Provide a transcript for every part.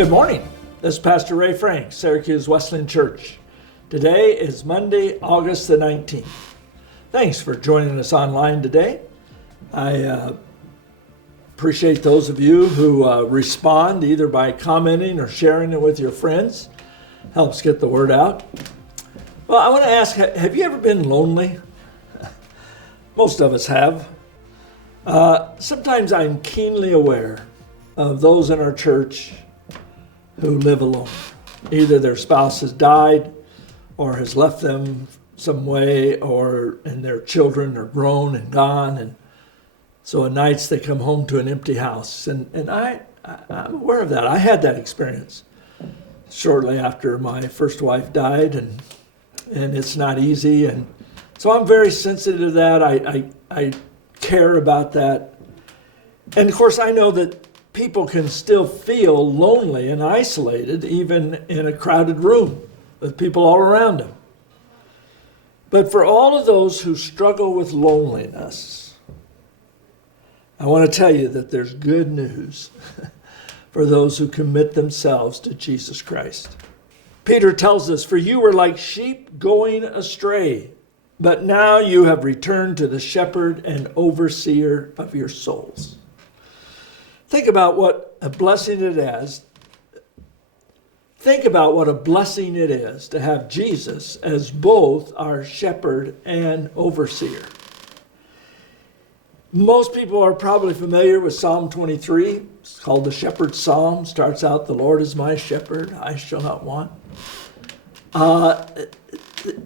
Good morning. This is Pastor Ray Frank, Syracuse Wesleyan Church. Today is Monday, August the 19th. Thanks for joining us online today. I appreciate those of you who respond either by commenting or sharing it with your friends. Helps get the word out. Well, I want to ask, have you ever been lonely? Most of us have. Sometimes I'm keenly aware of those in our church who live alone. Either their spouse has died or has left them some way, and their children are grown and gone, and so at nights they come home to an empty house. And I'm aware of that. I had that experience shortly after my first wife died, and it's not easy, and so I'm very sensitive to that. I care about that. And of course I know that people can still feel lonely and isolated even in a crowded room with people all around them. But for all of those who struggle with loneliness, I want to tell you that there's good news for those who commit themselves to Jesus Christ. Peter tells us, "For you were like sheep going astray, but now you have returned to the shepherd and overseer of your souls." Think about what a blessing it is. Think about what a blessing it is to have Jesus as both our shepherd and overseer. Most people are probably familiar with Psalm 23. It's called the Shepherd's Psalm. Starts out, "The Lord is my shepherd, I shall not want."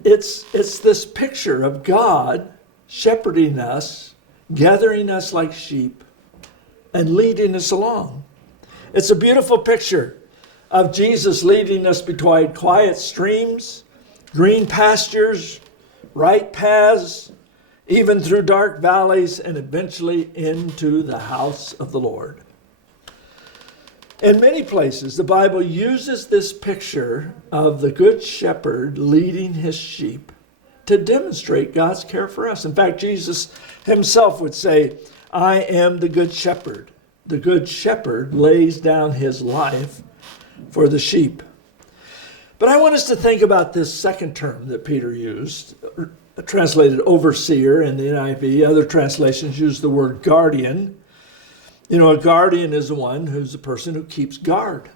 It's this picture of God shepherding us, gathering us like sheep, and leading us along. It's a beautiful picture of Jesus leading us between quiet streams, green pastures, right paths, even through dark valleys, and eventually into the house of the Lord. In many places, the Bible uses this picture of the Good Shepherd leading his sheep to demonstrate God's care for us. In fact, Jesus himself would say, "I am the Good Shepherd. The Good Shepherd lays down his life for the sheep." But I want us to think about this second term that Peter used, translated overseer in the NIV. Other translations use the word guardian. You know, a guardian is the one who's the person who keeps guard,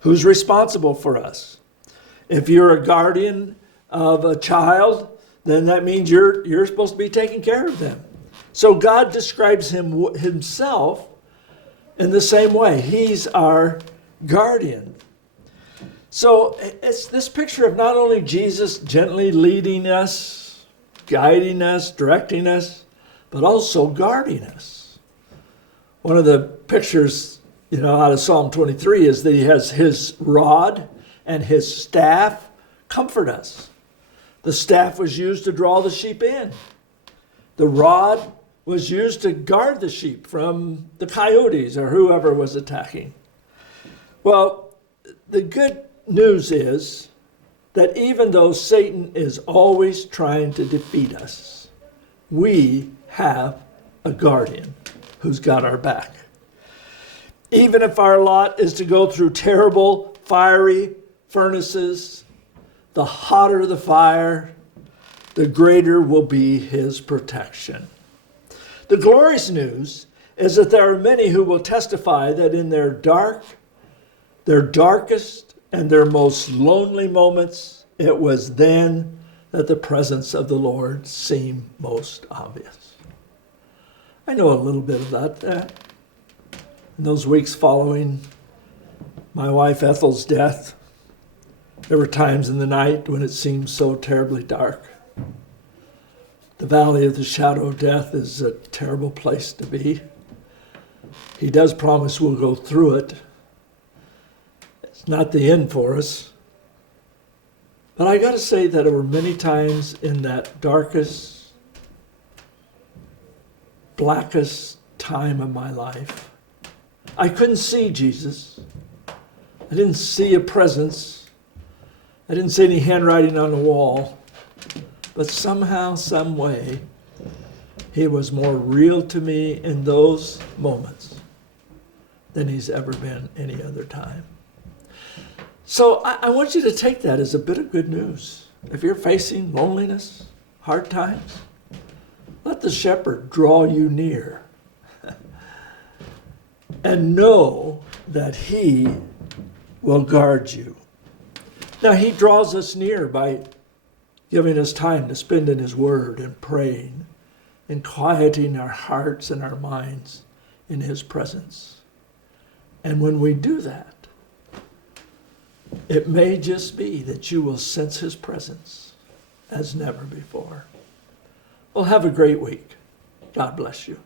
who's responsible for us. If you're a guardian of a child, then that means you're supposed to be taking care of them. So God describes himself in the same way. He's our guardian. So it's this picture of not only Jesus gently leading us, guiding us, directing us, but also guarding us. One of the pictures, out of Psalm 23 is that he has his rod and his staff comfort us. The staff was used to draw the sheep in. The rod was used to guard the sheep from the coyotes or whoever was attacking. Well, the good news is that even though Satan is always trying to defeat us, we have a guardian who's got our back. Even if our lot is to go through terrible, fiery furnaces, the hotter the fire, the greater will be his protection. The glorious news is that there are many who will testify that in their darkest and their most lonely moments, it was then that the presence of the Lord seemed most obvious. I know a little bit about that. In those weeks following my wife Ethel's death, there were times in the night when it seemed so terribly dark. The valley of the shadow of death is a terrible place to be. He does promise we'll go through it. It's not the end for us. But I got to say that there were many times in that darkest, blackest time of my life, I couldn't see Jesus. I didn't see a presence. I didn't see any handwriting on the wall. But somehow, some way, he was more real to me in those moments than he's ever been any other time. So I want you to take that as a bit of good news. If you're facing loneliness, hard times, let the shepherd draw you near and know that he will guard you. Now, he draws us near by giving us time to spend in his word and praying and quieting our hearts and our minds in his presence. And when we do that, it may just be that you will sense his presence as never before. Well, have a great week. God bless you.